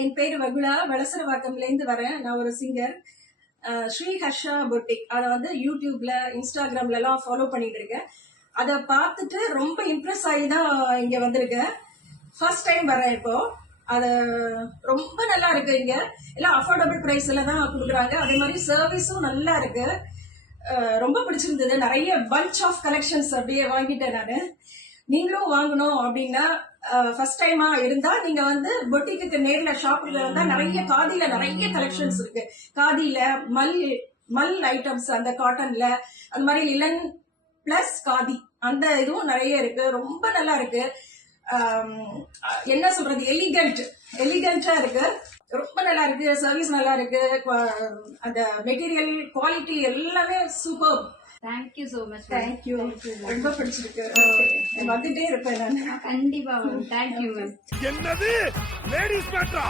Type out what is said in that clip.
என் பேர் வகுலா, வலசரவாக்கம்லேருந்து வரேன். நான் ஒரு சிங்கர். ஸ்ரீ ஹர்ஷா பொட்டிக், அதை வந்து யூடியூப்ல இன்ஸ்டாகிராம்ல எல்லாம் ஃபாலோ பண்ணிட்டு இருக்கேன். அதை பார்த்துட்டு ரொம்ப இம்ப்ரெஸ் ஆகி தான் இங்க வந்திருக்கேன். ஃபர்ஸ்ட் டைம் வரேன் இப்போ. அது ரொம்ப நல்லா இருக்கு. இங்க எல்லாம் அஃபோர்டபுள் பிரைஸ்ல தான் கொடுக்குறாங்க. அதே மாதிரி சர்வீஸும் நல்லா இருக்கு. ரொம்ப பிடிச்சிருந்தது. நிறைய பஞ்ச் ஆஃப் கலெக்ஷன்ஸ் அப்படியே வாங்கிட்டேன் நான். நீங்களும் வாங்கணும் அப்படின்னா ஃபர்ஸ்ட் டைமா இருந்தா நீங்க வந்து பொட்டிக்கு நேர்ல ஷாப்ல இருந்தா நிறைய காதியில நிறைய கலெக்ஷன்ஸ் இருக்கு. காதியில மல் ஐட்டம்ஸ், அந்த காட்டன்ல அந்த மாதிரி லிலன் பிளஸ் காதி, அந்த இதுவும் நிறைய இருக்கு. ரொம்ப நல்லா இருக்கு. என்ன சொல்றது, எலிகண்டா இருக்கு. ரொம்ப நல்லா இருக்கு. சர்வீஸ் நல்லா இருக்கு. அந்த மெட்டீரியல் குவாலிட்டி எல்லாமே super. Thank you so much. Thank you. ரொம்ப பிடிச்சிருக்கு. வந்துட்டே இருப்பேன் நான். கண்டிப்பா மேம். Thank you ma'am. என்னது லேடிஸ் மேட்டரா?